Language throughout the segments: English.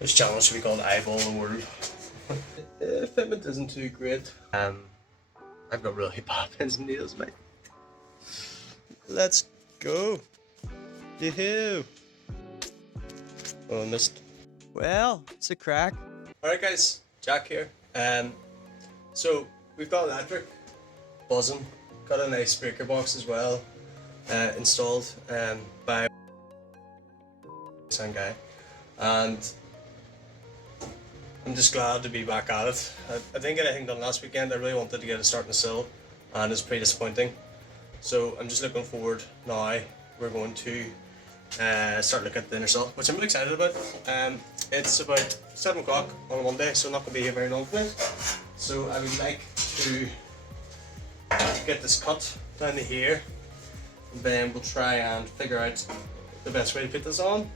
This channel should be called Eyeball the World. Fitment isn't too great. I've got really bad pins and needles, mate. Let's go. Yoo-hoo. Oh, I missed. Well, it's a crack. Alright guys, Jack here. So we've got electric, buzzing, got a nice breaker box as well, installed by some guy, and I'm just glad to be back at it. I didn't get anything done last weekend. I really wanted to get a start in the sill, and it's pretty disappointing. So I'm just looking forward now. We're going to start looking at the inner sill, which I'm really excited about. It's about 7 o'clock on a Monday, so I'm not going to be here very long today. So I would like to get this cut down to here, and then we'll try and figure out the best way to put this on.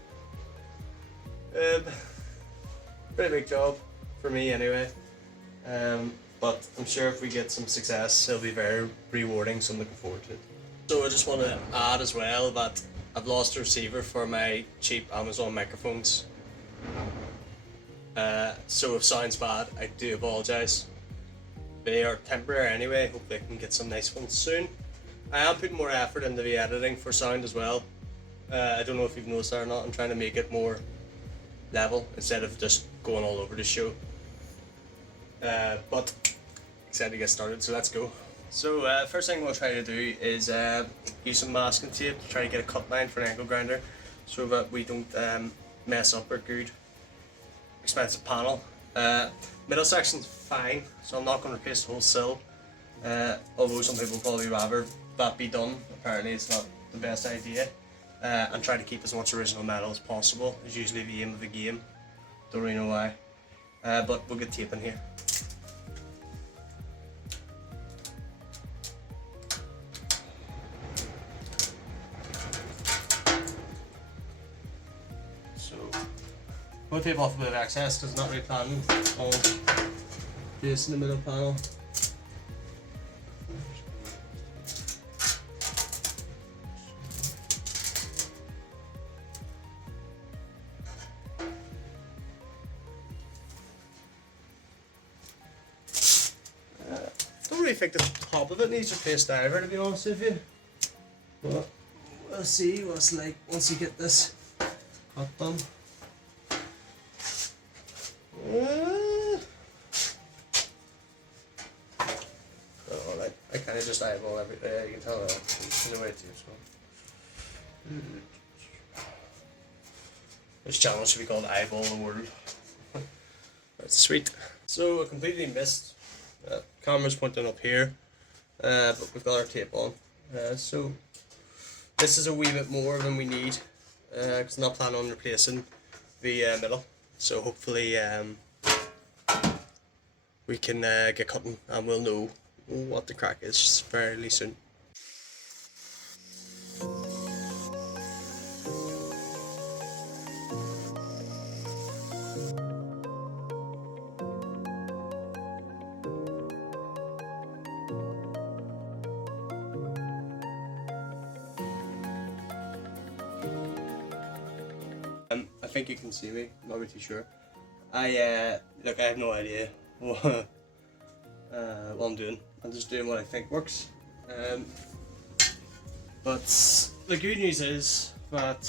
Pretty big job for me anyway, but I'm sure if we get some success it'll be very rewarding, so I'm looking forward to it. So I just want to add as well that I've lost a receiver for my cheap Amazon microphones, so if sounds bad I do apologise. They are temporary anyway, hopefully I can get some nice ones soon. I am putting more effort into the editing for sound as well. I don't know if you've noticed that or not. I'm trying to make it more level instead of just going all over the show, but excited to get started, so let's go. So first thing we'll try to do is use some masking tape to try to get a cut line for an angle grinder so that we don't mess up our good expensive panel. Middle section's fine, so I'm not going to replace the whole sill, although some people probably rather that be done. Apparently it's not the best idea. And try to keep as much original metal as possible is usually the aim of the game. Don't really know why, but we'll get tape in here. So we'll tape off a bit of excess because not really planning on placing the middle panel. I think the top of it needs to replace diver, to be honest with you, but we'll see what it's like once you get this cut done. Oh, I kind of just eyeball everything. You can tell that there's no way to use one. This channel should be called Eyeball the World. That's sweet. So I completely missed. Camera's pointing up here, but we've got our tape on. So this is a wee bit more than we need, because I'm not planning on replacing the middle. So hopefully we can get cutting and we'll know what the crack is fairly soon. I think you can see me, not really too sure. Look, I have no idea what I'm doing. I'm just doing what I think works. But the good news is that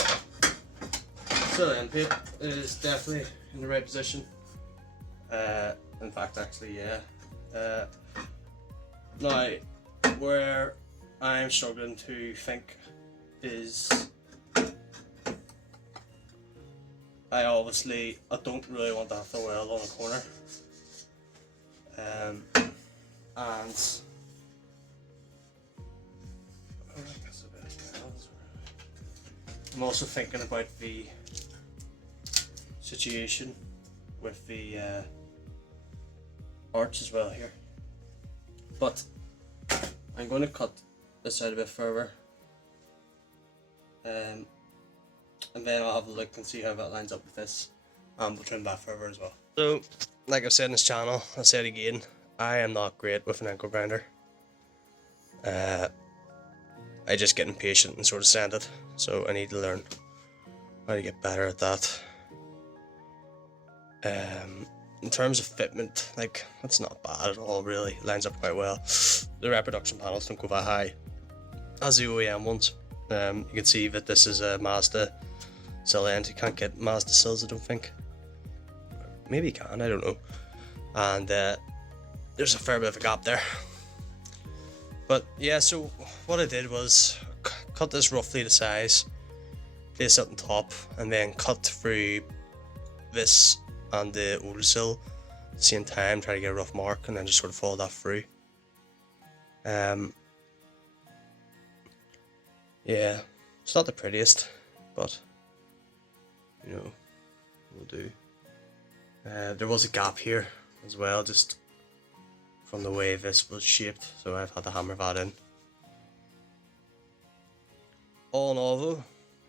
sill end plate is definitely in the right position. In fact, actually, yeah. Now, where I'm struggling to think is I don't really want to have to weld on a corner, and I'm also thinking about the situation with the arch as well here, but I'm going to cut this out a bit further, and then I'll have a look and see how that lines up with this, and we'll trim that further as well. So, like I've said in this channel, I'll say it again, I am not great with an angle grinder. I just get impatient and sort of sand it, so I need to learn how to get better at that. In terms of fitment, like, that's not bad at all really. It lines up quite well. The reproduction panels don't go that high as the OEM ones. You can see that this is a Mazda sill end. You can't get Mazda sills, I don't think. Maybe you can, I don't know. And there's a fair bit of a gap there. But yeah, so what I did was cut this roughly to size, place it on top, and then cut through this and the old sill at the same time, try to get a rough mark, and then just sort of follow that through. Yeah, it's not the prettiest, but you know, will do. There was a gap here as well, just from the way this was shaped, so I've had to hammer that in. All in all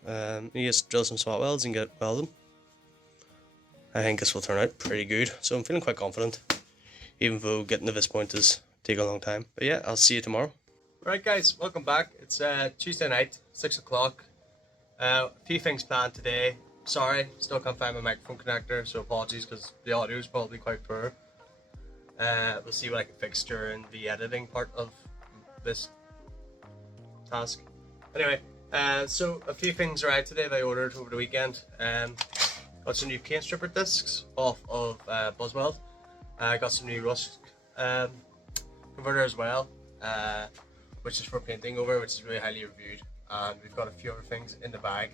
though, you just drill some spot welds and get welding. I think this will turn out pretty good, so I'm feeling quite confident, even though getting to this point is take a long time. But yeah, I'll see you tomorrow. Right guys, welcome back. It's Tuesday night, 6 o'clock. A few things planned today. Sorry, still can't find my microphone connector, so apologies because the audio is probably quite poor. We'll see what I can fix during the editing part of this task. Anyway, so a few things arrived today that I ordered over the weekend. Got some new paint stripper discs off of Buzzweld. Got some new rust converter as well, which is for painting over, which is really highly reviewed. And we've got a few other things in the bag.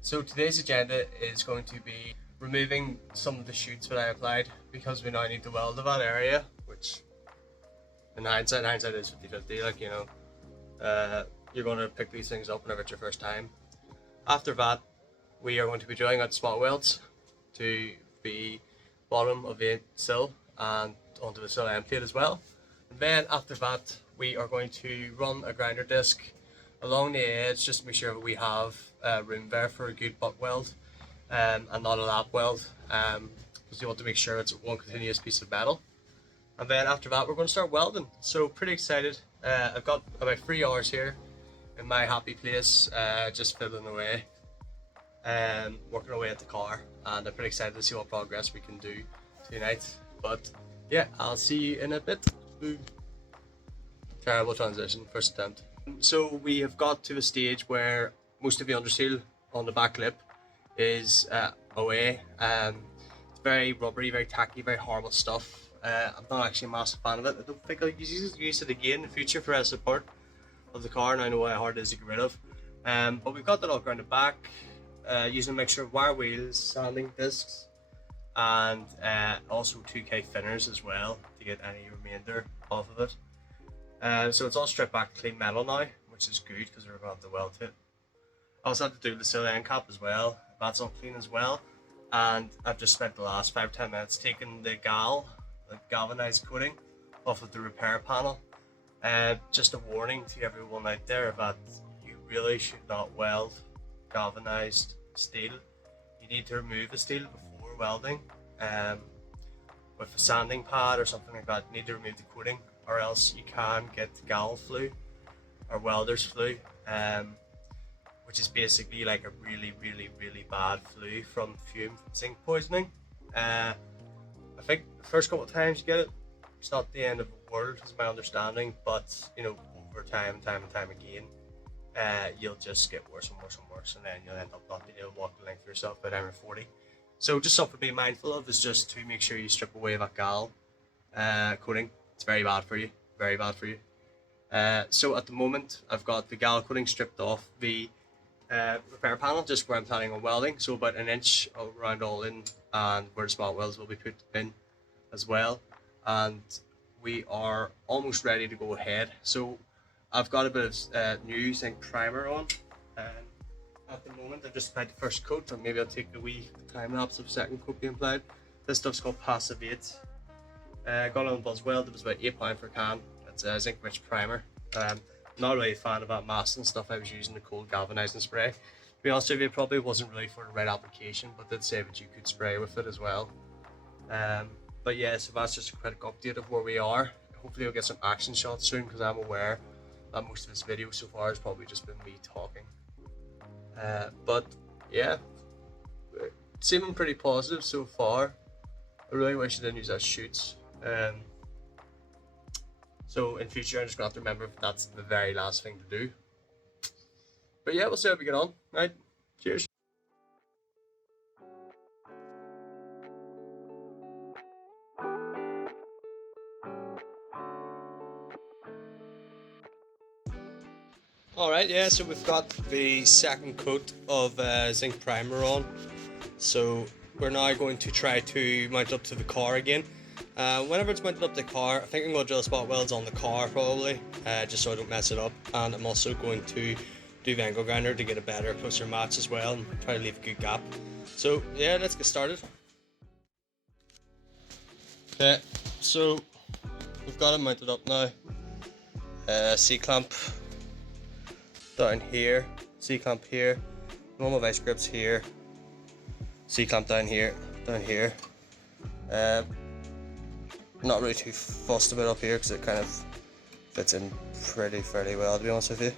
So today's agenda is going to be removing some of the chutes that I applied, because we now need to weld to that area, which in hindsight is 50-50, like, you know, you're going to pick these things up whenever it's your first time. After that, we are going to be drilling out spot welds to the bottom of the sill and onto the sill end plate as well. And then after that, we are going to run a grinder disc along the edge just to make sure that we have room there for a good butt weld and not a lap weld, because you want to make sure it's one continuous piece of metal. And then after that, we're going to start welding. So pretty excited. I've got about 3 hours here in my happy place, just fiddling away and working away at the car, and I'm pretty excited to see what progress we can do tonight. But yeah, I'll see you in a bit. Boom. Terrible transition, first attempt. So we have got to the stage where most of the underseal on the back lip is away. It's very rubbery, very tacky, very horrible stuff. I'm not actually a massive fan of it. I don't think I'll use it again in the future for a support of the car, and I know how hard it is to get rid of. But we've got that all grounded back, using a mixture of wire wheels, sanding discs, and also 2K thinners as well to get any remainder off of it. So it's all stripped back clean metal now, which is good because we're about to weld it. I also had to do the sill end cap as well. That's all clean as well. And I've just spent the last 5-10 minutes taking the galvanized coating off of the repair panel. Just a warning to everyone out there that you really should not weld galvanized steel. You need to remove the steel before welding. With a sanding pad or something like that, you need to remove the coating, or else you can get gal flu or welder's flu, which is basically like a really bad flu from fume zinc poisoning. I think the first couple of times you get it, it's not the end of the world, is my understanding, but you know, over time and time again, you'll just get worse and worse, and then you'll end up not being able to walk the length of yourself by the time you're 40. So just something to be mindful of is just to make sure you strip away that gal coating. It's very bad for you, very bad for you. So at the moment, I've got the gal coating stripped off the repair panel, just where I'm planning on welding, so about 1 inch around all in, and where the spot welds will be put in as well. And we are almost ready to go ahead. So I've got a bit of new zinc primer on, and at the moment I've just applied the first coat, and maybe I'll take the wee time lapse of second coat being applied. This stuff's called Passive 8. Got it on Buzzweld. It was about £8 for a can. It's a zinc rich primer. Not really a fan of that masking stuff. I was using the cold galvanizing spray. To be honest with you, it probably wasn't really for the right application, but did say that you could spray with it as well. But yeah, so that's just a quick update of where we are. Hopefully we'll get some action shots soon, because I'm aware that most of this video so far has probably just been me talking. But yeah, seeming pretty positive so far. I really wish I didn't use as chutes. So in future, I'm just gonna have to remember if that's the very last thing to do. But yeah, we'll see how we get on. Right, cheers. Alright, yeah, so we've got the second coat of zinc primer on. So we're now going to try to mount up to the car again. Whenever it's mounted up to the car, I think I'm going to drill spot welds on the car probably, just so I don't mess it up. And I'm also going to do the angle grinder to get a better, closer match as well and try to leave a good gap. So yeah, let's get started. Okay, so we've got it mounted up now. C-clamp down here, C-clamp here, normal vice grips here, C-clamp down here, not really too fussed about up here because it kind of fits in fairly well, to be honest with you.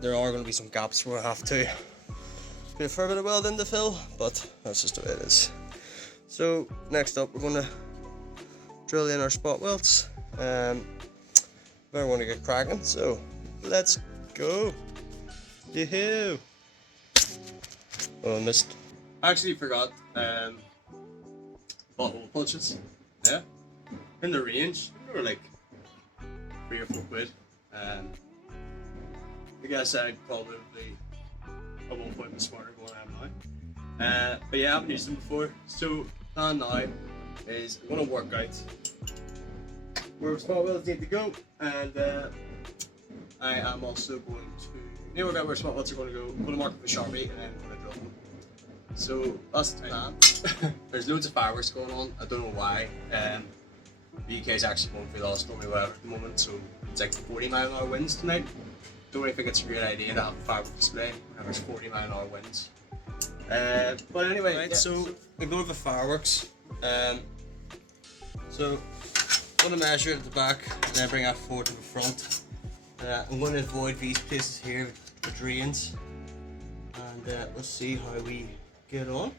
There are going to be some gaps where I have to put a fair bit of welding to fill, but that's just the way it is. So next up, we're going to drill in our spot welds. We're going to get cracking, so let's go. Yoo-hoo! Oh, I missed. I actually forgot bottle punches. Yeah, in the range, they were like £3 or £4. I guess I'd probably at one point be smarter than what I am now. But yeah, I haven't used them before. So plan now is I'm gonna work out where spot welds need to go, and I am also going to work out where spot welds are going to go. I'm going to mark up the Sharpie and then I'm going to drill them. So that's the plan. There's loads of fireworks going on. I don't know why. The UK is actually going through the stormy weather at the moment, so it's like 40-mile-an-hour winds tonight. Don't really think it's a great idea to have a fireworks display when there's 40-mile-an-hour winds. But anyway, right, yeah, so we go with the fireworks. So I'm going to measure at the back and then bring that forward to the front. I'm going to avoid these places here, the drains, and we'll see how we get on.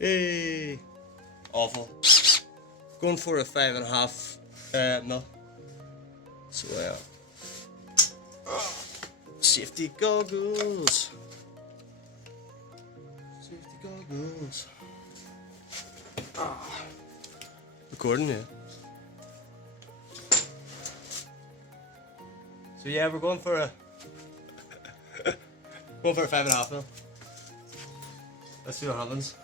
Hey, awful. Going for a 5.5 mil. So yeah. Safety goggles. Safety goggles. Recording, yeah. So yeah, we're going for a 5.5 mil. Let's see what happens.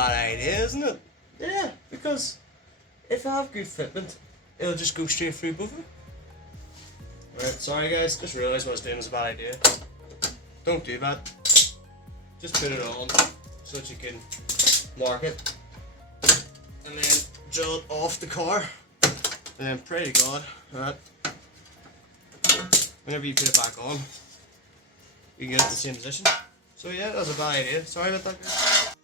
bad idea, isn't it? Yeah, because if I have good fitment, it'll just go straight through both of them. Right, sorry guys, just realised what I was doing was a bad idea. Don't do that. Just put it on so that you can mark it. And then drill it off the car. And then pray to God, right? Whenever you put it back on, you can get it in the same position. So yeah, that was a bad idea. Sorry about that, guys.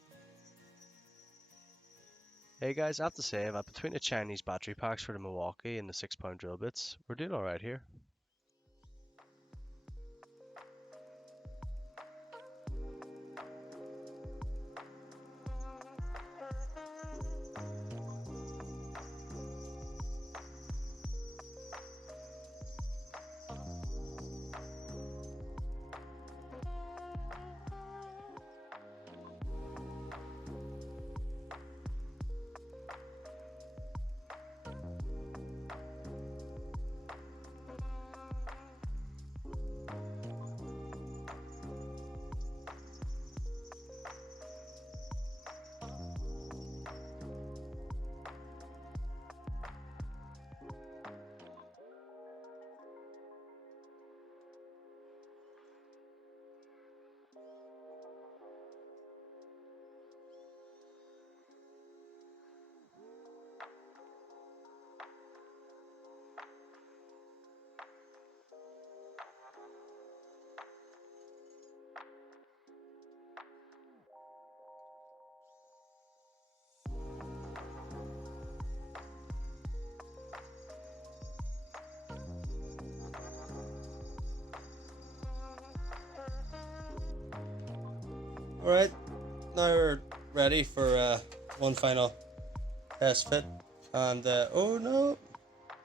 Hey guys, I have to say that between the Chinese battery packs for the Milwaukee and the 6-pound drill bits, we're doing alright here. Alright, now we're ready for one final test fit. And oh no,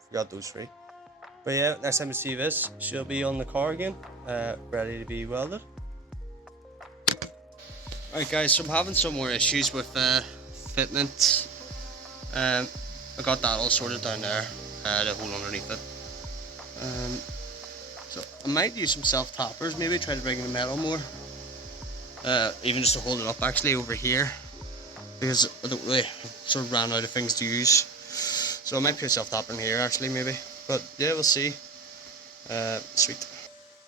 forgot those three. But yeah, next time you see this, she'll be on the car again, ready to be welded. Alright guys, so I'm having some more issues with fitment. I got that all sorted down there, the hole underneath it. So I might use some self-tappers, maybe try to bring in the metal more. Even just to hold it up actually over here, because I don't really sort of ran out of things to use. So I might put a self-tapper in here actually maybe, but yeah, we'll see. Sweet.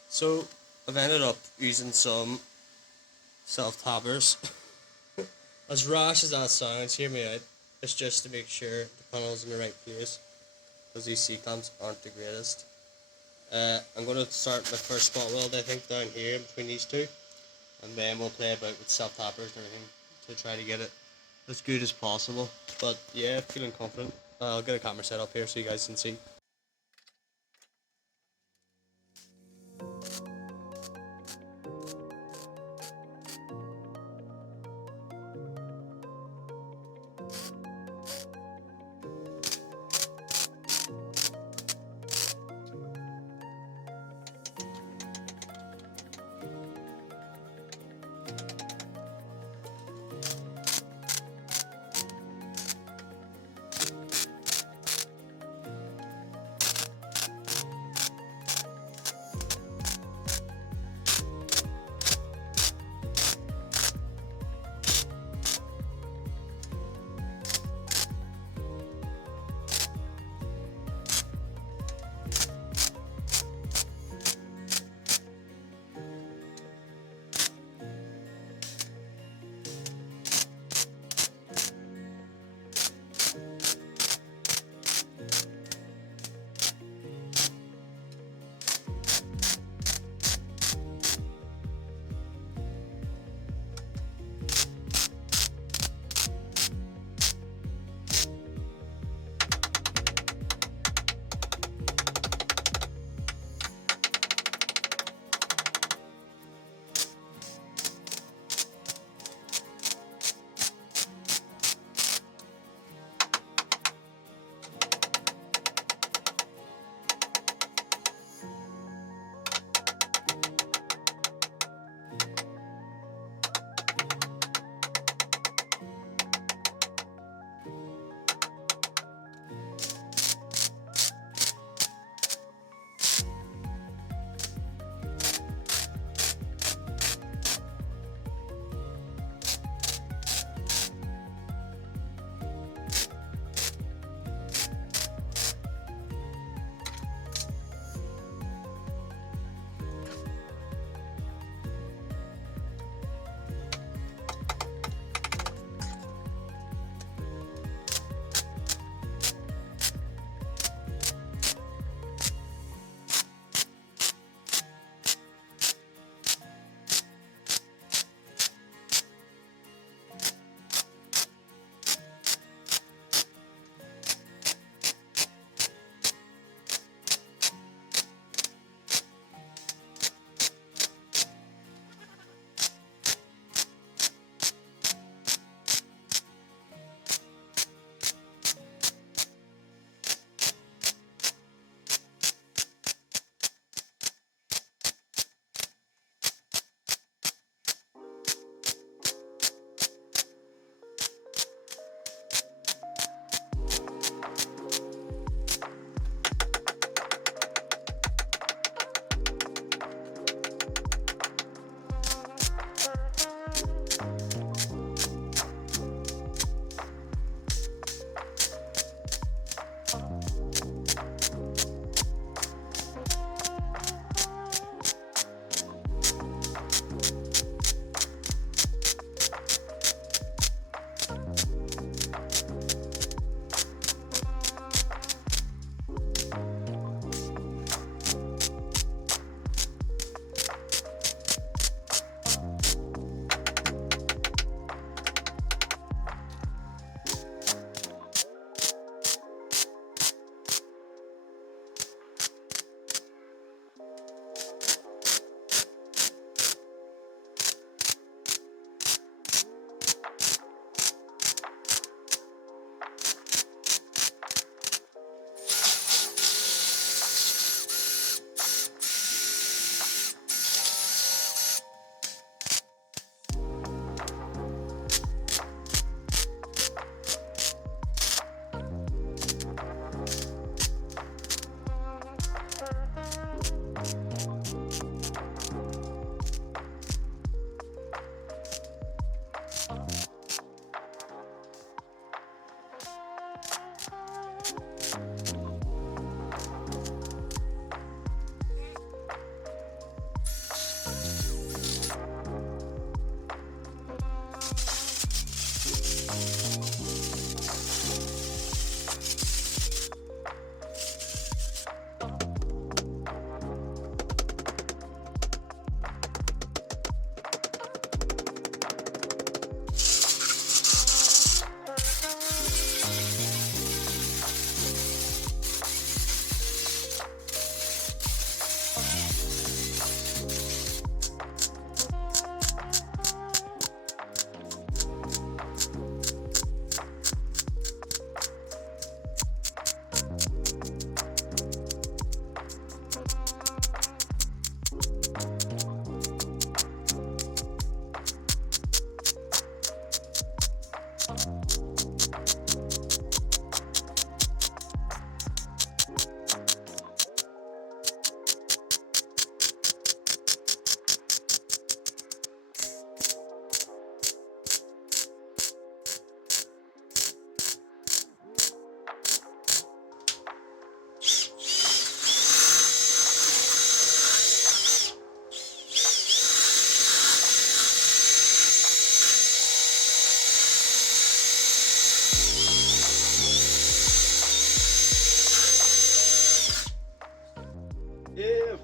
So I've ended up using some self-tappers. As rash as that sounds, hear me out. It's just to make sure the panel's in the right place, because these C-clamps aren't the greatest. I'm going to start my first spot weld I think down here between these two, and then we'll play about with self-tappers and everything to try to get it as good as possible. But yeah, feeling confident. I'll get a camera set up here so you guys can see.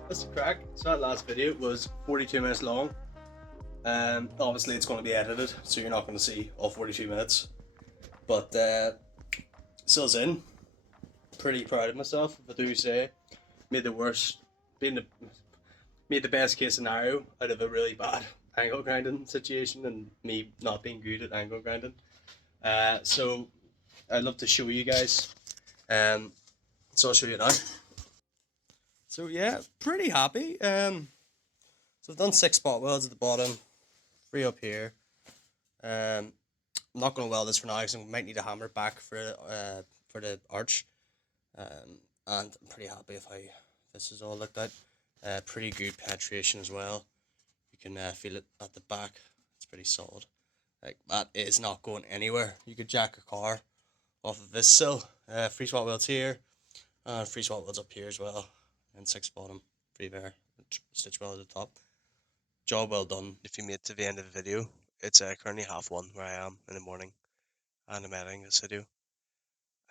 That's the crack. So that last video was 42 minutes long. Obviously it's going to be edited, so you're not going to see all 42 minutes. But Sill's in. Pretty proud of myself, if I do say. Made the worst, made the best case scenario out of a really bad angle grinding situation and me not being good at angle grinding. So I'd love to show you guys. So I'll show you now. So yeah, pretty happy. So I've done 6 spot welds at the bottom, 3 up here. I'm not going to weld this for now because I might need a hammer back for the arch. And I'm pretty happy if this is all looked at. Pretty good penetration as well. You can feel it at the back. It's pretty solid. Like that is not going anywhere. You could jack a car off of this sill. 3 spot welds here, and 3 spot welds up here as well, and 6 bottom, 3 there, stitch weld at the top. Job well done. If you made it to the end of the video, it's currently 1:30 where I am in the morning, and I'm editing this video.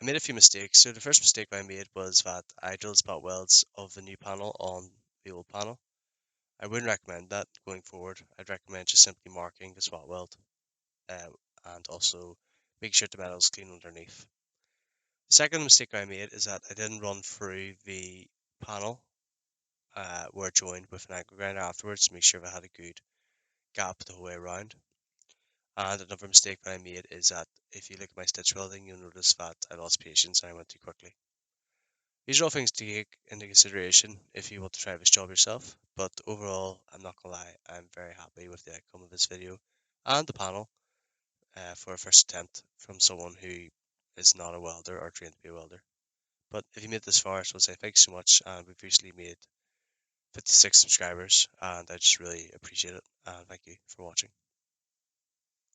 I made a few mistakes. So the first mistake I made was that I drilled spot welds of the new panel on the old panel. I wouldn't recommend that going forward. I'd recommend just simply marking the spot weld, and also make sure the metal is clean underneath. The second mistake I made is that I didn't run through the panel where it joined with an angle grinder afterwards to make sure I had a good gap the whole way around. And another mistake that I made is that if you look at my stitch welding, you'll notice that I lost patience and I went too quickly. These are all things to take into consideration if you want to try this job yourself, but overall, I'm not gonna lie, I'm very happy with the outcome of this video and the panel for a first attempt from someone who is not a welder or trained to be a welder. But if you made it this far, I just want to say thanks so much, and we've recently made 56 subscribers, and I just really appreciate it, and thank you for watching.